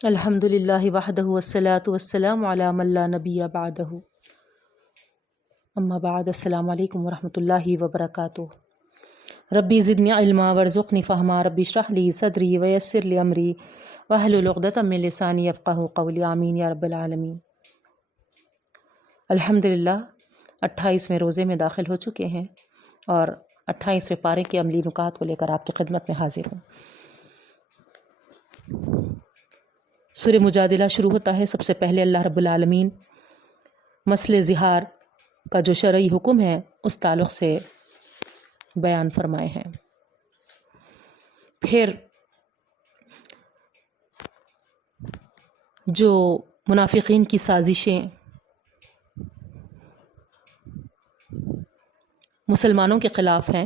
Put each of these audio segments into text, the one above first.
الحمد للہ وحدہ والصلاة والسلام علی من لا نبی بعدہ، اما بعد، السلام علیکم ورحمۃ اللہ وبرکاتہ۔ ربی زدنی علما وارزقنی فہما، ربی اشرح لی صدری ویسر لی امری واحلل عقدۃ من لسانی یفقہوا قولی، آمین یا رب العالمین۔ الحمدللہ 28ویں روزے میں داخل ہو چکے ہیں اور 28ویں پارے کے عملی نکات کو لے کر آپ کی خدمت میں حاضر ہوں۔ سورہ مجادلہ شروع ہوتا ہے۔ سب سے پہلے اللہ رب العالمین مسئلہ زہار کا جو شرعی حکم ہے اس تعلق سے بیان فرمائے ہیں۔ پھر جو منافقین کی سازشیں مسلمانوں کے خلاف ہیں،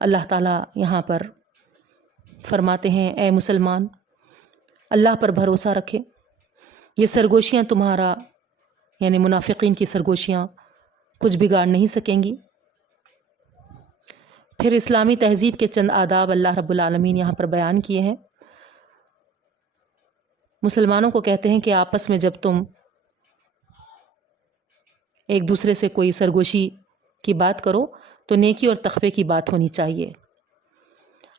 اللہ تعالیٰ یہاں پر فرماتے ہیں اے مسلمان اللہ پر بھروسہ رکھے، یہ سرگوشیاں تمہارا یعنی منافقین کی سرگوشیاں کچھ بگاڑ نہیں سکیں گی۔ پھر اسلامی تہذیب کے چند آداب اللہ رب العالمین یہاں پر بیان کیے ہیں۔ مسلمانوں کو کہتے ہیں کہ آپس میں جب تم ایک دوسرے سے کوئی سرگوشی کی بات کرو تو نیکی اور تقوی کی بات ہونی چاہیے۔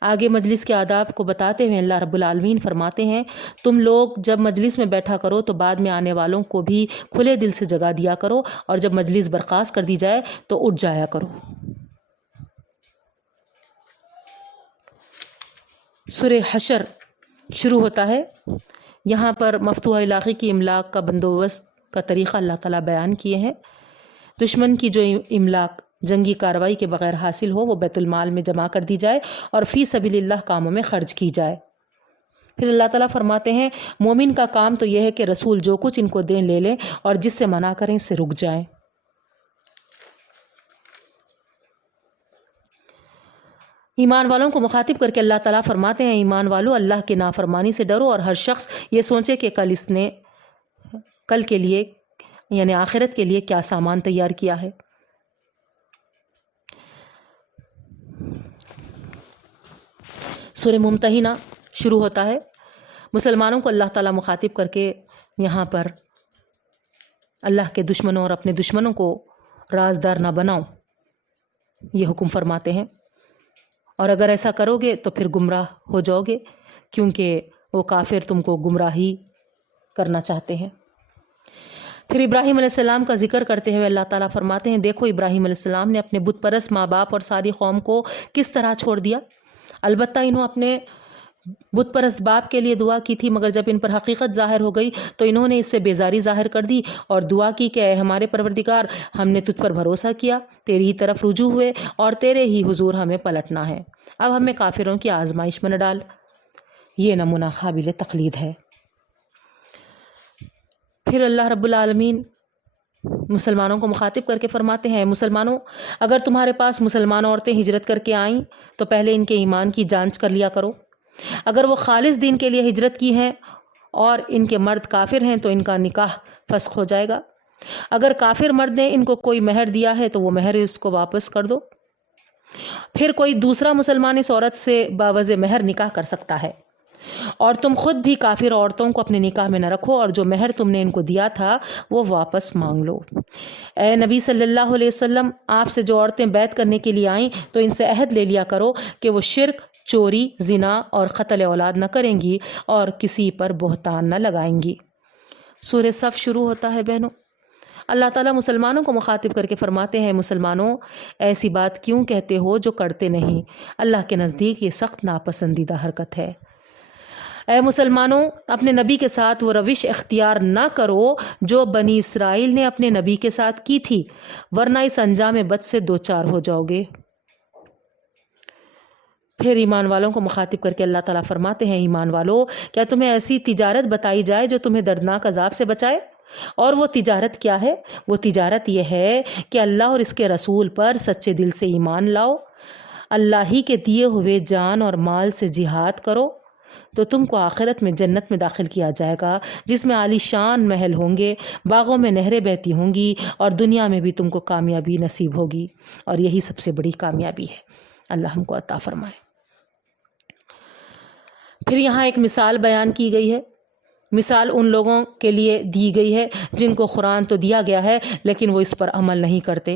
آگے مجلس کے آداب کو بتاتے ہوئے اللہ رب العالمین فرماتے ہیں تم لوگ جب مجلس میں بیٹھا کرو تو بعد میں آنے والوں کو بھی کھلے دل سے جگہ دیا کرو، اور جب مجلس برخاست کر دی جائے تو اٹھ جایا کرو۔ سورہ حشر شروع ہوتا ہے۔ یہاں پر مفتوحہ علاقے کی املاک کا بندوبست کا طریقہ اللہ تعالیٰ بیان کیے ہیں۔ دشمن کی جو املاک جنگی کارروائی کے بغیر حاصل ہو وہ بیت المال میں جمع کر دی جائے اور فی سبیل اللہ کاموں میں خرچ کی جائے۔ پھر اللہ تعالیٰ فرماتے ہیں مومن کا کام تو یہ ہے کہ رسول جو کچھ ان کو دیں لے لیں اور جس سے منع کریں اس سے رک جائیں۔ ایمان والوں کو مخاطب کر کے اللہ تعالیٰ فرماتے ہیں ایمان والو اللہ کے نافرمانی سے ڈرو، اور ہر شخص یہ سوچے کہ کل کے لیے یعنی آخرت کے لیے کیا سامان تیار کیا ہے۔ سورہ ممتحنہ شروع ہوتا ہے۔ مسلمانوں کو اللہ تعالیٰ مخاطب کر کے یہاں پر اللہ کے دشمنوں اور اپنے دشمنوں کو رازدار نہ بناؤ یہ حکم فرماتے ہیں، اور اگر ایسا کرو گے تو پھر گمراہ ہو جاؤ گے، کیونکہ وہ کافر تم کو گمراہی کرنا چاہتے ہیں۔ پھر ابراہیم علیہ السلام کا ذکر کرتے ہوئے اللہ تعالیٰ فرماتے ہیں دیکھو ابراہیم علیہ السلام نے اپنے بت پرست ماں باپ اور ساری قوم کو کس طرح چھوڑ دیا۔ البتہ انہوں اپنے بت پرست باپ کے لیے دعا کی تھی، مگر جب ان پر حقیقت ظاہر ہو گئی تو انہوں نے اس سے بیزاری ظاہر کر دی اور دعا کی کہ اے ہمارے پروردگار ہم نے تجھ پر بھروسہ کیا، تیری ہی طرف رجوع ہوئے اور تیرے ہی حضور ہمیں پلٹنا ہے، اب ہمیں کافروں کی آزمائش میں نہ ڈال۔ یہ نمونہ قابل تقلید ہے۔ پھر اللہ رب العالمین مسلمانوں کو مخاطب کر کے فرماتے ہیں مسلمانوں اگر تمہارے پاس مسلمان عورتیں ہجرت کر کے آئیں تو پہلے ان کے ایمان کی جانچ کر لیا کرو، اگر وہ خالص دین کے لیے ہجرت کی ہیں اور ان کے مرد کافر ہیں تو ان کا نکاح فسخ ہو جائے گا، اگر کافر مرد نے ان کو کوئی مہر دیا ہے تو وہ مہر اس کو واپس کر دو۔ پھر کوئی دوسرا مسلمان اس عورت سے باوجہ مہر نکاح کر سکتا ہے، اور تم خود بھی کافر عورتوں کو اپنے نکاح میں نہ رکھو، اور جو مہر تم نے ان کو دیا تھا وہ واپس مانگ لو۔ اے نبی صلی اللہ علیہ وسلم آپ سے جو عورتیں بیعت کرنے کے لیے آئیں تو ان سے عہد لے لیا کرو کہ وہ شرک، چوری، زنا اور قتل اولاد نہ کریں گی اور کسی پر بہتان نہ لگائیں گی۔ سورہ صف شروع ہوتا ہے بہنوں۔ اللہ تعالیٰ مسلمانوں کو مخاطب کر کے فرماتے ہیں مسلمانوں ایسی بات کیوں کہتے ہو جو کرتے نہیں، اللہ کے نزدیک یہ سخت ناپسندیدہ حرکت ہے۔ اے مسلمانوں اپنے نبی کے ساتھ وہ روش اختیار نہ کرو جو بنی اسرائیل نے اپنے نبی کے ساتھ کی تھی، ورنہ اس انجام بد سے دوچار ہو جاؤ گے۔ پھر ایمان والوں کو مخاطب کر کے اللہ تعالیٰ فرماتے ہیں ایمان والو کیا تمہیں ایسی تجارت بتائی جائے جو تمہیں دردناک عذاب سے بچائے؟ اور وہ تجارت کیا ہے؟ وہ تجارت یہ ہے کہ اللہ اور اس کے رسول پر سچے دل سے ایمان لاؤ، اللہ ہی کے دیے ہوئے جان اور مال سے جہاد کرو، تو تم کو آخرت میں جنت میں داخل کیا جائے گا جس میں عالی شان محل ہوں گے، باغوں میں نہریں بہتی ہوں گی، اور دنیا میں بھی تم کو کامیابی نصیب ہوگی، اور یہی سب سے بڑی کامیابی ہے۔ اللہ ہم کو عطا فرمائے۔ پھر یہاں ایک مثال بیان کی گئی ہے. مثال ان لوگوں کے لیے دی گئی ہے جن کو قرآن تو دیا گیا ہے لیکن وہ اس پر عمل نہیں کرتے.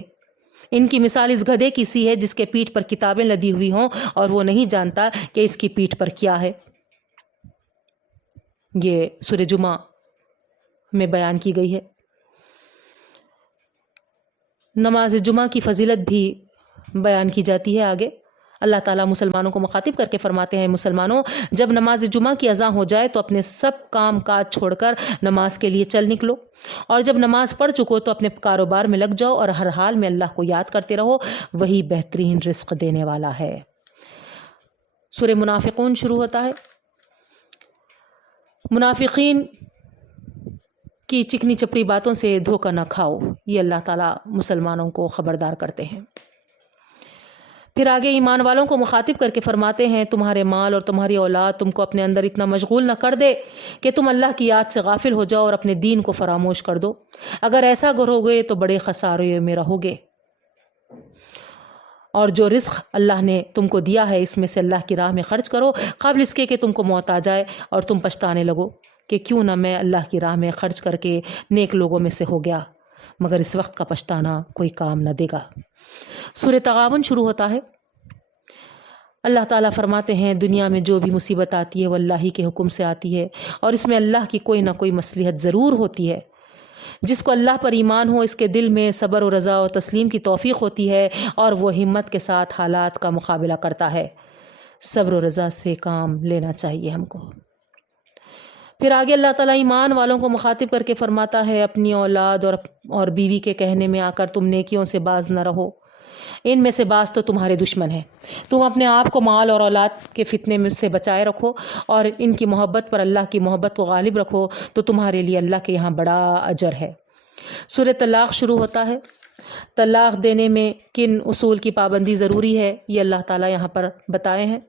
ان کی مثال اس گدھے کی سی ہے جس کے پیٹھ پر کتابیں لدی ہوئی ہوں اور وہ نہیں جانتا کہ اس کی پیٹھ پر کیا ہے. یہ سورہ جمعہ میں بیان کی گئی ہے. نماز جمعہ کی فضیلت بھی بیان کی جاتی ہے آگے. اللہ تعالیٰ مسلمانوں کو مخاطب کر کے فرماتے ہیں مسلمانوں جب نماز جمعہ کی اذان ہو جائے تو اپنے سب کام کاج چھوڑ کر نماز کے لیے چل نکلو اور جب نماز پڑھ چکو تو اپنے کاروبار میں لگ جاؤ اور ہر حال میں اللہ کو یاد کرتے رہو وہی بہترین رزق دینے والا ہے. سورہ منافقون شروع ہوتا ہے. منافقین کی چکنی چپڑی باتوں سے دھوکہ نہ کھاؤ یہ اللہ تعالیٰ مسلمانوں کو خبردار کرتے ہیں. پھر آگے ایمان والوں کو مخاطب کر کے فرماتے ہیں تمہارے مال اور تمہاری اولاد تم کو اپنے اندر اتنا مشغول نہ کر دے کہ تم اللہ کی یاد سے غافل ہو جاؤ اور اپنے دین کو فراموش کر دو. اگر ایسا کرو گے تو بڑے خسارے میں رہو گے. اور جو رزق اللہ نے تم کو دیا ہے اس میں سے اللہ کی راہ میں خرچ کرو قبل اس کے کہ تم کو موت آ جائے اور تم پچھتانے لگو کہ کیوں نہ میں اللہ کی راہ میں خرچ کر کے نیک لوگوں میں سے ہو گیا مگر اس وقت کا پچھتانا کوئی کام نہ دے گا. سورہ تغابن شروع ہوتا ہے. اللہ تعالیٰ فرماتے ہیں دنیا میں جو بھی مصیبت آتی ہے وہ اللہ ہی کے حکم سے آتی ہے اور اس میں اللہ کی کوئی نہ کوئی مصلحت ضرور ہوتی ہے. جس کو اللہ پر ایمان ہو اس کے دل میں صبر و رضا و تسلیم کی توفیق ہوتی ہے اور وہ ہمت کے ساتھ حالات کا مقابلہ کرتا ہے. صبر و رضا سے کام لینا چاہیے ہم کو. پھر آگے اللہ تعالیٰ ایمان والوں کو مخاطب کر کے فرماتا ہے اپنی اولاد اور بیوی کے کہنے میں آ کر تم نیکیوں سے باز نہ رہو. ان میں سے بعض تو تمہارے دشمن ہیں. تم اپنے آپ کو مال اور اولاد کے فتنے میں سے بچائے رکھو اور ان کی محبت پر اللہ کی محبت کو غالب رکھو تو تمہارے لیے اللہ کے یہاں بڑا اجر ہے. سورہ طلاق شروع ہوتا ہے. طلاق دینے میں کن اصول کی پابندی ضروری ہے یہ اللہ تعالیٰ یہاں پر بتائے ہیں.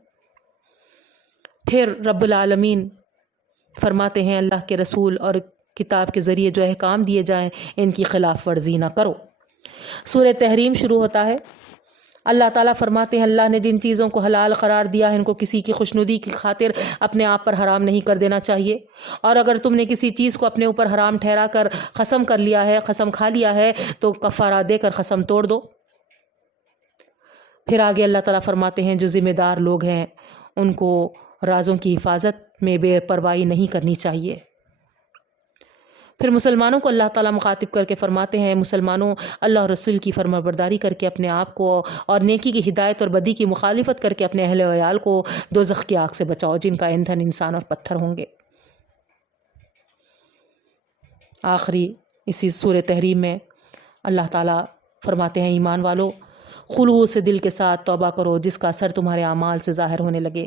پھر رب العالمین فرماتے ہیں اللہ کے رسول اور کتاب کے ذریعے جو احکام دیے جائیں ان کی خلاف ورزی نہ کرو. سورہ تحریم شروع ہوتا ہے. اللہ تعالیٰ فرماتے ہیں اللہ نے جن چیزوں کو حلال قرار دیا ہے ان کو کسی کی خوشنودی کی خاطر اپنے آپ پر حرام نہیں کر دینا چاہیے اور اگر تم نے کسی چیز کو اپنے اوپر حرام ٹھہرا کر قسم کر لیا ہے قسم کھا لیا ہے تو کفارہ دے کر قسم توڑ دو. پھر آگے اللہ تعالیٰ فرماتے ہیں جو ذمہ دار لوگ ہیں ان کو رازوں کی حفاظت میں بے پرواہی نہیں کرنی چاہیے. پھر مسلمانوں کو اللہ تعالیٰ مخاطب کر کے فرماتے ہیں مسلمانوں اللہ اور رسول کی فرما برداری کر کے اپنے آپ کو اور نیکی کی ہدایت اور بدی کی مخالفت کر کے اپنے اہل و عیال کو دوزخ کی آگ سے بچاؤ جن کا ایندھن انسان اور پتھر ہوں گے. آخری اسی سورہ تحریم میں اللہ تعالیٰ فرماتے ہیں ایمان والو خلوص سے دل کے ساتھ توبہ کرو جس کا اثر تمہارے اعمال سے ظاہر ہونے لگے.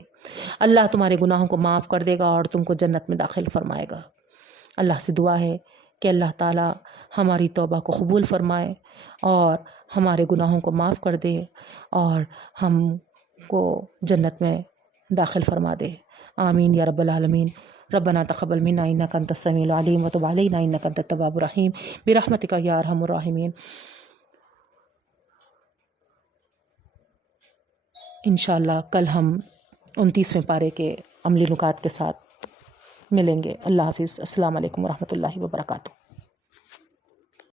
اللہ تمہارے گناہوں کو معاف کر دے گا اور تم کو جنت میں داخل فرمائے گا. اللہ سے دعا ہے کہ اللہ تعالیٰ ہماری توبہ کو قبول فرمائے اور ہمارے گناہوں کو معاف کر دے اور ہم کو جنت میں داخل فرما دے. آمین یا رب العالمین. ربنا تقبل منا انک انت السمیع العلیم وتب علینا انک انت التواب الرحیم برحمتک یا ارحم الراحمین. انشاءاللہ کل ہم 29ویں پارے کے عملی نکات کے ساتھ ملیں گے. اللہ حافظ. السلام علیکم ورحمۃ اللہ وبرکاتہ.